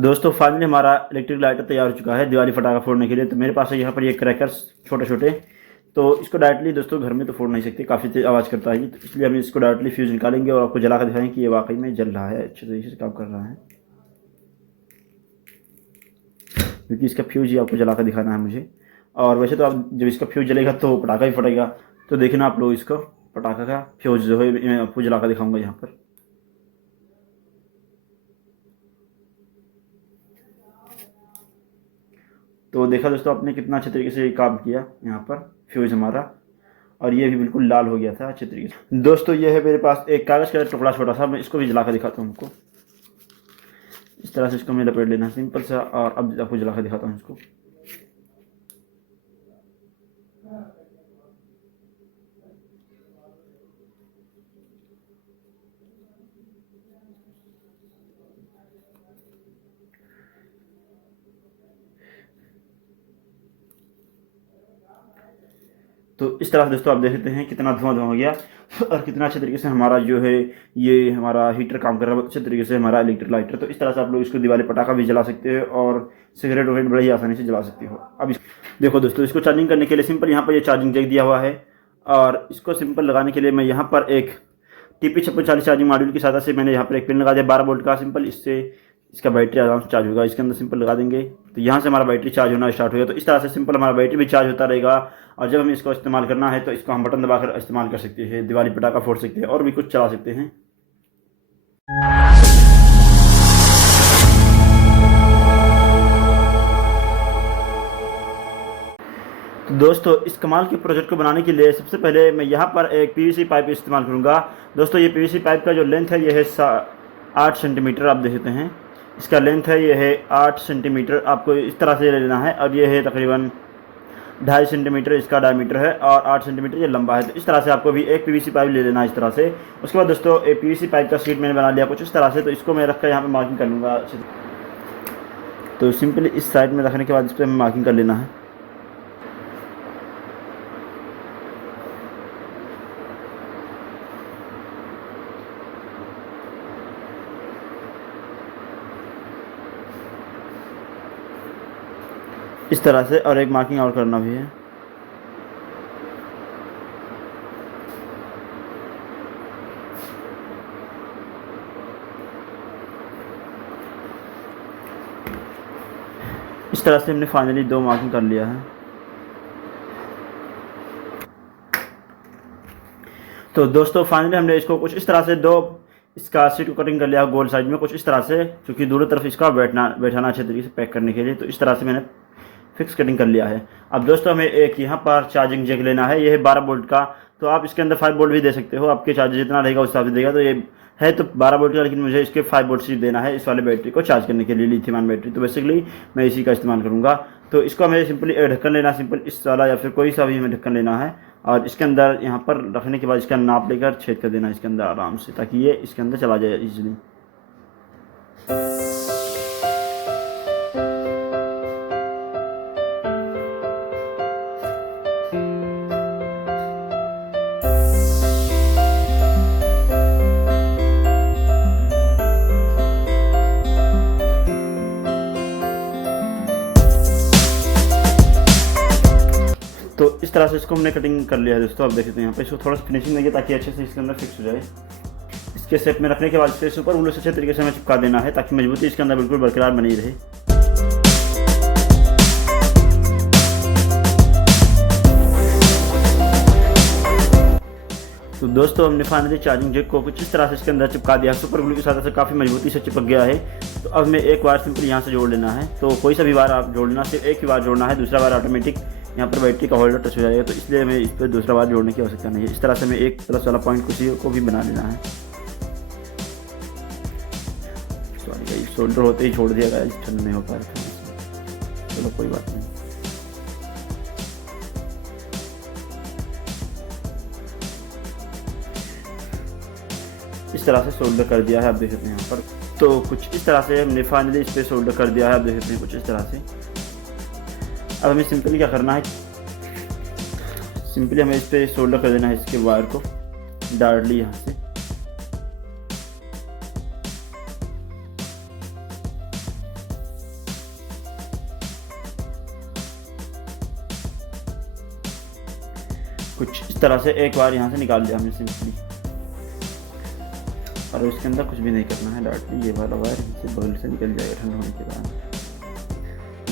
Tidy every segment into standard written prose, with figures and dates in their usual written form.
दोस्तों फाइनली हमारा electric lighter तैयार हो चुका है दिवाली पटाखा फोड़ने के लिए। तो मेरे पास है यहाँ पर ये क्रैकर्स छोटे छोटे। तो इसको डायरेक्टली दोस्तों घर में तो फोड़ नहीं सकते, काफ़ी तेज आवाज़ करता है ये, तो इसलिए हम इसको डायरेक्टली फ्यूज़ निकालेंगे और आपको जला कर दिखाएंगे कि ये वाकई में जल रहा है, अच्छे तरीके से काम कर रहा है। क्योंकि इसका फ्यूज़ ही आपको जला कर दिखाना है मुझे। और वैसे तो आप जब इसका फ्यूज़ जलेगा तो पटाखा ही फटेगा। तो देखिए ना आप लोग, इसको पटाखा का फ्यूज़ जो है मैं आपको जला कर दिखाऊँगा यहाँ पर। तो देखा दोस्तों आपने कितना अच्छे तरीके से काम किया यहाँ पर फ्यूज़ हमारा, और ये भी बिल्कुल लाल हो गया था अच्छे तरीके से। दोस्तों ये है मेरे पास एक कागज़ का टुकड़ा छोटा सा, मैं इसको भी जला कर दिखाता हूँ हमको। इस तरह से इसको मैं लपेट लेना सिंपल सा, और अब आपको जला कर दिखाता हूँ इसको। तो इस तरह से दोस्तों आप देख सकते हैं कितना धुआं धुआं हो गया और कितना अच्छे तरीके से हमारा जो है ये हमारा हीटर काम कर रहा है अच्छे तरीके से, हमारा इलेक्ट्रिक लाइटर। तो इस तरह से आप लोग इसको दिवाली पटाखा भी जला सकते हो और सिगरेट वगैरह बड़े ही आसानी से जला सकते हो। अब देखो दोस्तों, इसको चार्जिंग करने के लिए सिंपल यहाँ पर ये चार्जिंग जैक दिया हुआ है, और इसको सिंपल लगाने के लिए मैं यहाँ पर एक TP5640 चार्जिंग मॉड्यूल की सहायता से मैंने यहाँ पर एक पिन लगा दिया 12 वोल्ट का। सिंपल इससे इसका बैटरी आराम से चार्ज होगा। इसके अंदर सिंपल लगा देंगे तो यहाँ से हमारा बैटरी चार्ज होना स्टार्ट होगा। तो इस तरह से सिंपल हमारा बैटरी भी चार्ज होता रहेगा, और जब हमें इसको इस्तेमाल करना है तो इसको हम बटन दबाकर इस्तेमाल कर सकते हैं, दिवाली पटाखा फोड़ सकते हैं और भी कुछ चला सकते हैं। तो दोस्तों इस कमाल के प्रोजेक्ट को बनाने के लिए सबसे पहले मैं यहाँ पर एक PVC पाइप इस्तेमाल करूँगा। दोस्तों ये PVC पाइप का जो लेंथ है ये है 8 सेंटीमीटर, आप देख सकते हैं इसका लेंथ है, ये है 8 सेंटीमीटर। आपको इस तरह से ले लेना है, और ये है तकरीबन 2.5 सेंटीमीटर इसका डायमीटर है और 8 सेंटीमीटर ये लंबा है। तो इस तरह से आपको भी एक PVC पाइप ले लेना है इस तरह से। उसके बाद दोस्तों एक PVC पाइप का शीट मैंने बना लिया कुछ इस तरह से। तो इसको मैं रख कर यहाँ पर मार्किंग कर लूँगा। तो सिंपली इस साइड में रखने के बाद इस पर मार्किंग कर लेना है। इस तरह से, और एक मार्किंग और करना भी है। इस तरह से हमने फाइनली 2 मार्किंग कर लिया है। तो दोस्तों फाइनली हमने इसको कुछ इस तरह से 2 इसका सीट को कटिंग कर लिया गोल साइड में कुछ इस तरह से, क्योंकि दोनों तरफ इसका बैठाना अच्छे तरीके से पैक करने के लिए। तो इस तरह से मैंने फिक्स कटिंग कर लिया है। अब दोस्तों हमें एक यहाँ पर चार्जिंग जैक लेना है, ये है 12 वोल्ट का। तो आप इसके अंदर 5 वोल्ट भी दे सकते हो, आपके चार्जर जितना रहेगा उस हिसाब से देगा। तो ये है तो 12 वोल्ट का, लेकिन मुझे इसके 5 वोल्ट सिर्फ देना है इस वाले बैटरी को चार्ज करने के लिए, लिथियम आयन बैटरी। तो बेसिकली मैं इसी का इस्तेमाल करूँगा। तो इसको हमें सिंपली एक ढक्कन लेना है, सिंपल इस वाला या फिर कोई सा भी हमें ढक्कन लेना है, और इसके अंदर यहाँ पर रखने के बाद इसका नाप लेकर छेद कर देना है इसके अंदर आराम से, ताकि ये इसके अंदर चला जाए इजीली। तो इस तरह से इसको हमने कटिंग कर लिया है दोस्तों। आप देख सकते हैं यहाँ पे इसको थोड़ा सा फिनिशिंग देंगे ताकि अच्छे से इसके अंदर फिक्स हो जाए। इसके शेप में रखने के बाद इसके ऊपर उंगली से अच्छे तरीके से हमें चिपका देना है, ताकि मजबूती इसके अंदर बिल्कुल बरकरार बनी रहे। तो दोस्तों हमने फाइनली चार्जिंग जैक को कुछ इस तरह से इसके अंदर चिपका दिया, सुपर ग्लू की सहायता से काफ़ी मजबूती से चिपक गया है। तो अब हमें एक बार सिंपल यहाँ से जोड़ लेना है। तो कोई सा भी बार आप जोड़ लेना, सिर्फ एक ही बार जोड़ना है, दूसरा बार ऑटोमेटिक यहाँ पर बैटरी का होल्डर टच हो जाएगा। तो इसलिए हमें इस पर दूसरा बार जोड़ने की आवश्यकता नहीं है। इस तरह से हमें एक प्लस वाला पॉइंट कुछ को भी बना लेना है। सॉरी भाई, शोल्डर होते ही छोड़ दिया गया, ठंड नहीं हो पा रहा था। चलो कोई बात नहीं। इस तरह से सोल्डर कर दिया है, आप देख सकते हैं यहाँ पर। तो कुछ इस तरह से हमने फाइनली इस पर सोल्डर कर दिया है, आप देख सकते हैं कुछ इस तरह से। अब हमें सिंपली क्या करना है, सिंपली हमें इस पर सोल्डर कर देना है इसके वायर को डायरेक्टली यहाँ से। कुछ इस तरह से एक बार यहाँ से निकाल लिया हमने सिंपली, और इसके अंदर कुछ भी नहीं करना है। डायरेक्टली ये वाला वायर यहाँ से बगल से निकल जाएगा ठंडा होने के बाद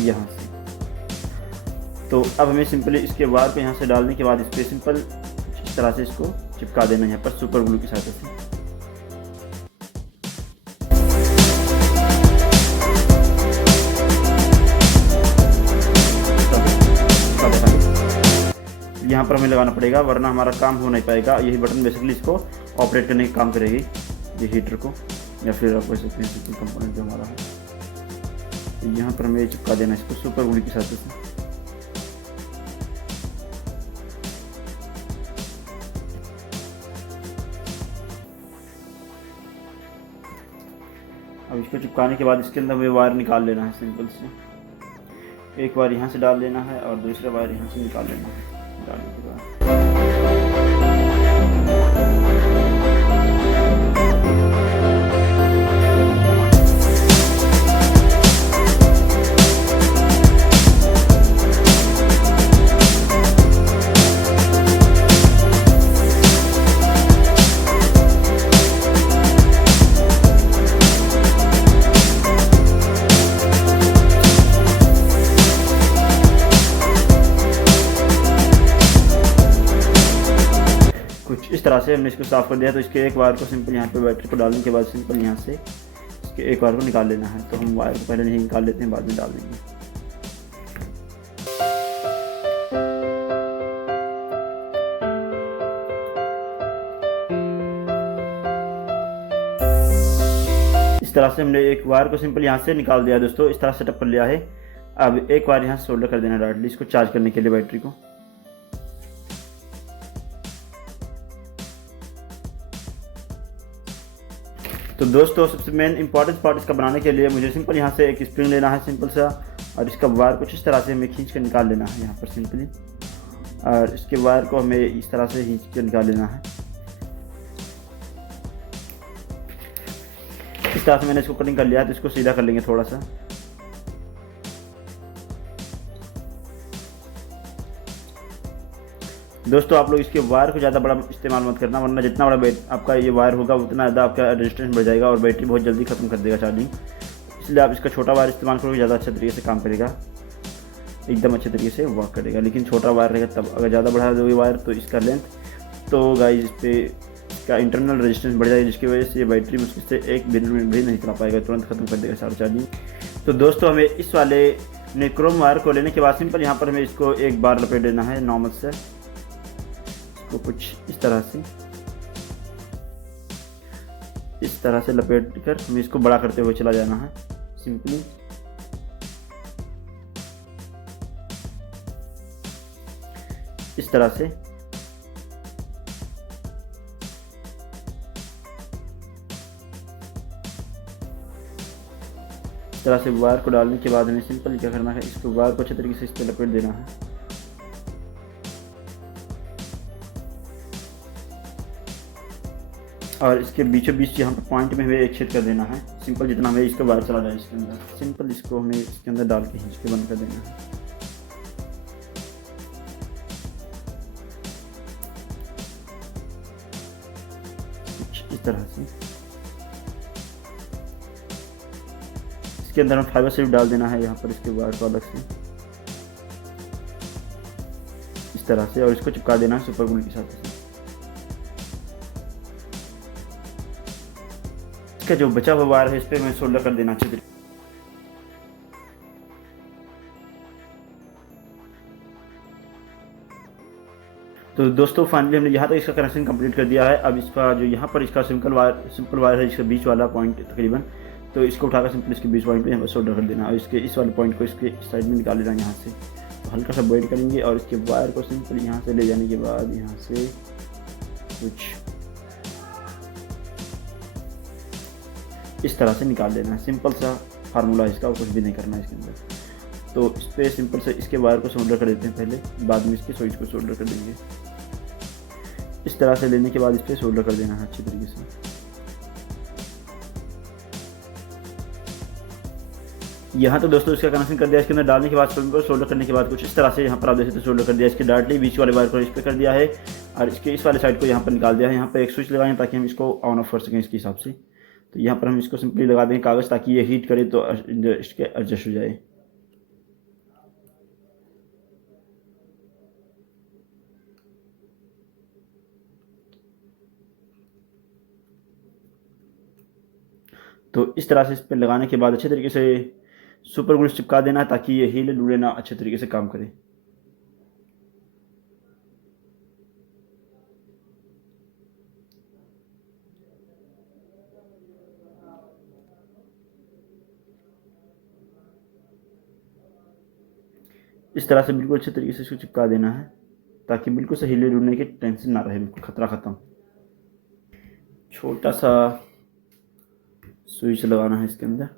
यहाँ से। तो अब हमें सिंपली इसके वायर को यहाँ से डालने के बाद इस पर सिंपल इस तरह से इसको चिपका देना है यहाँ पर सुपर ग्लू की सहायता से। यहाँ पर हमें लगाना पड़ेगा वरना हमारा काम हो नहीं पाएगा। यही बटन बेसिकली इसको ऑपरेट करने का काम करेगी, ये हीटर को, या फिर आप कह सकते हैं कंपोनेंट जो हमारा है। तो यहाँ पर हमें चिपका देना इसको सुपर ग्लू की सहायता से। अब इसको चिपकाने के बाद इसके अंदर हमें वायर निकाल लेना है सिंपल से। एक वायर यहाँ से डाल लेना है और दूसरा वायर यहाँ से निकाल लेना है। डालने के बाद इस तरह से हमने इसको साफ़ कर दिया। तो इसके एक वायर को सिंपल यहाँ पे बैटरी को डालने के बाद सिंपल यहाँ से इसके एक वायर को निकाल लेना है। तो हम वायर को पहले नहीं निकाल लेते हैं, बाद में डाल देंगे। इस तरह से हमने एक वायर को सिंपल यहाँ से निकाल दिया दोस्तों, इस तरह सेटअप कर लिया है। अब एक वायर यहाँ से सोल्डर कर देना डायरेक्टली इसको चार्ज करने के लिए बैटरी को। तो दोस्तों सबसे मेन इंपॉर्टेंट पार्ट इसका बनाने के लिए मुझे सिंपल यहाँ से एक स्प्रिंग लेना है सिंपल सा, और इसका वायर कुछ इस तरह से हमें खींच कर निकाल लेना है यहाँ पर सिंपली, और इसके वायर को हमें इस तरह से खींच कर निकाल लेना है। इस तरह से मैंने इसको कटिंग कर लिया है। तो इसको सीधा कर लेंगे थोड़ा सा। दोस्तों आप लोग इसके वायर को ज़्यादा बड़ा इस्तेमाल मत करना, वरना जितना बड़ा आपका ये वायर होगा उतना ज़्यादा आपका रेजिस्टेंस बढ़ जाएगा और बैटरी बहुत जल्दी ख़त्म कर देगा चार्जिंग। इसलिए आप इसका छोटा वायर इस्तेमाल करोगे, ज़्यादा अच्छे तरीके से काम करेगा, एकदम अच्छे तरीके से वर्क करेगा। लेकिन छोटा वायर रहेगा तब, अगर ज़्यादा बढ़ा दोगे वायर तो इसका लेंथ, तो गाइस इस पर इसका इंटरनल रेजिस्टेंस बढ़ जाएगा, जिसकी वजह से ये बैटरी मुश्किल से 1 मिनट भी नहीं चला पाएगा, तुरंत ख़त्म कर देगा सारा चार्जिंग। तो दोस्तों हमें इस वाले निक्रोम वायर को लेने के बाद सिंपल यहाँ पर हमें इसको एक बार लपेट देना है नॉर्मल से, तो कुछ इस तरह से लपेट कर हमें इसको बड़ा करते हुए चला जाना है सिंपली। इस तरह से वायर को डालने के बाद हमें सिंपल क्या करना है, इसको वायर को अच्छे तरीके से इस पर लपेट देना है। और इसके बीचों बीच यहाँ पर पॉइंट में हमें एक छेद कर देना है सिंपल, जितना हमें इसका वायर चला जाए इसके अंदर। सिंपल इसको हमें इसके अंदर डाल के खींच के बंद कर देना है। इस तरह से इसके अंदर हम फाइबर स्ट्रिप डाल देना है यहाँ पर इसके वायर को अलग से इस तरह से, और इसको चिपका देना है सुपर ग्लू के साथ। इसका जो बचा हुआ वायर है इस पर मैं सोल्डर कर देना अच्छे तरीके। तो दोस्तों फाइनली हमने यहाँ तक इसका कनेक्शन कंप्लीट कर दिया है। अब इसका जो यहाँ पर इसका सिंपल वायर है, इसका बीच वाला पॉइंट तकरीबन, तो इसको उठाकर सिंपल इसके बीच पॉइंट पे यहाँ पर सोल्डर कर देना, और इसके इस वाले पॉइंट को इसके साइड में निकाल लेना यहाँ से। तो हल्का सा वेट करेंगे और इसके वायर को सिंपल यहाँ से ले जाने के बाद यहाँ से कुछ इस तरह से निकाल देना है। सिंपल सा फार्मूला इसका, और कुछ भी नहीं करना है इसके अंदर। तो इस पर सिंपल से इसके वायर को सोल्डर कर देते हैं पहले, बाद में इसके स्विच को सोल्डर कर देंगे। इस तरह से लेने के बाद इस पर सोल्डर कर देना है अच्छी तरीके से। यहाँ तो दोस्तों इसका कनेक्शन कर दिया, इसके अंदर डालने के बाद सोल्डर करने के बाद कुछ इस तरह से यहाँ पर आप देख सकते हैं सोल्डर कर दिया। इसके डायरेक्टली बीच वाले वायर को इस पर कर दिया है और इसके इस वाले साइड को यहाँ पर निकाल दिया है। यहाँ पर एक स्विच लगाएं ताकि हम इसको ऑन ऑफ कर सकें इसके हिसाब से। तो यहाँ पर हम इसको सिंपली लगा दें कागज़, ताकि ये हीट करे तो इसके एडजस्ट हो जाए। तो इस तरह से इस पर लगाने के बाद अच्छे तरीके से सुपर ग्लू चिपका देना है ताकि ये हिले डुले ना, अच्छे तरीके से काम करे। इस तरह से बिल्कुल अच्छे तरीके से इसको चिपका देना है ताकि बिल्कुल से हिले डुलने की टेंशन ना रहे, बिल्कुल खतरा ख़त्म। छोटा सा स्विच लगाना है इसके अंदर।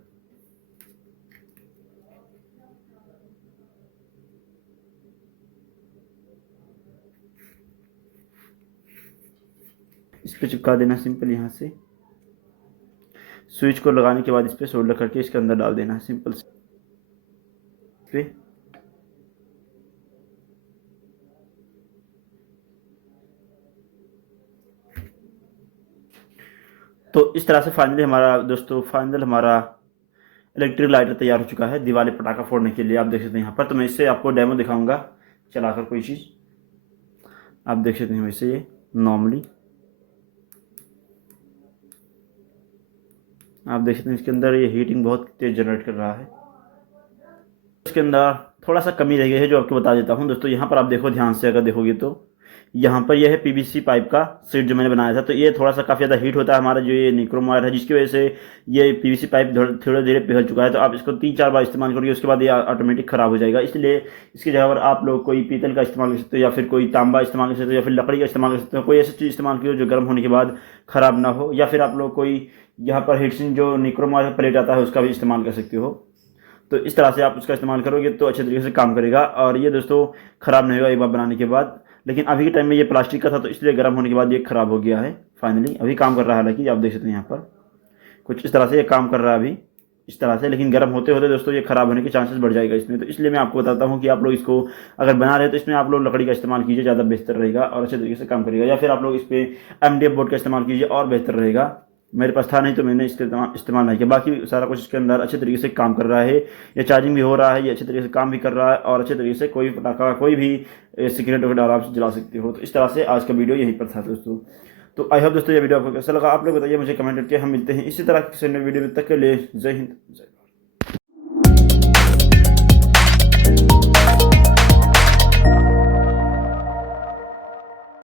इस पे चिपका देना सिंपल। यहाँ से स्विच को लगाने के बाद इस पे सोल्डर करके इसके अंदर डाल देना है सिंपल पे। तो इस तरह से फाइनली हमारा दोस्तों इलेक्ट्रिक लाइटर तैयार हो चुका है दिवाली पटाखा फोड़ने के लिए। आप देख सकते हैं यहाँ पर। तो मैं इससे आपको डेमो दिखाऊंगा चलाकर कोई चीज़। आप देख सकते हैं वैसे ये नॉर्मली आप देख सकते हैं इसके अंदर ये हीटिंग बहुत तेज़ जनरेट कर रहा है। इसके अंदर थोड़ा सा कमी रह गई है जो आपको बता देता हूँ दोस्तों। यहाँ पर आप देखो ध्यान से, अगर देखोगे तो यहाँ पर यह है पीवीसी पाइप का सीट जो मैंने बनाया था। तो ये थोड़ा सा काफ़ी ज़्यादा हीट होता है हमारा जो ये निक्रोम वायर है, जिसकी वजह से ये पीवीसी पाइप धीरे धीरे पिघल चुका है। तो आप इसको 3-4 बार इस्तेमाल करोगे उसके बाद ये ऑटोमेटिक ख़राब हो जाएगा। इसलिए इसकी जगह पर आप लोग कोई पीतल का इस्तेमाल कर सकते हो, या फिर कोई तांबा इस्तेमाल कर सकते हो, या फिर लकड़ी का इस्तेमाल कर सकते हो। कोई ऐसी चीज़ इस्तेमाल करो जो गर्म होने के बाद ख़राब ना हो। या फिर आप लोग कोई यहाँ पर हीटसिंग जो निक्रोम वायर प्लेट आता है उसका भी इस्तेमाल कर सकते हो। तो इस तरह से आप उसका इस्तेमाल करोगे तो अच्छे तरीके से काम करेगा और ये दोस्तों ख़राब नहीं होगा एक बार बनाने के बाद। लेकिन अभी के टाइम में ये प्लास्टिक का था तो इसलिए गर्म होने के बाद ये ख़राब हो गया है। फाइनली अभी काम कर रहा है, हालांकि आप देख सकते हैं यहाँ पर कुछ इस तरह से ये काम कर रहा है अभी इस तरह से। लेकिन गर्म होते होते दोस्तों ये ख़राब होने के चांसेस बढ़ जाएगा इसमें। तो इसलिए मैं आपको बताता हूँ कि आप लोग इसको अगर बना रहे हो तो इसमें आप लोग लकड़ी का इस्तेमाल कीजिए, ज़्यादा बेहतर रहेगा और अच्छे तरीके से काम करेगा। या फिर आप लोग इस पर MDF बोर्ड का इस्तेमाल कीजिए और बेहतर रहेगा। मेरे पास था नहीं तो मैंने इसका इस्तेमाल नहीं किया। बाकी सारा कुछ इसके अंदर अच्छे तरीके से काम कर रहा है। ये चार्जिंग भी हो रहा है, ये अच्छे तरीके से काम भी कर रहा है और अच्छे तरीके से कोई भी पटाखा कोई भी सिगरेट वगैरह आराम से जला सकते हो। तो इस तरह से आज का वीडियो यहीं पर था दोस्तों। तो आई होप दोस्तों ये वीडियो आपको कैसा लगा आप लोग बताइए मुझे कमेंट करके। हम मिलते हैं इसी तरह किसी नए वीडियो में, तक के लिए जय हिंद जय।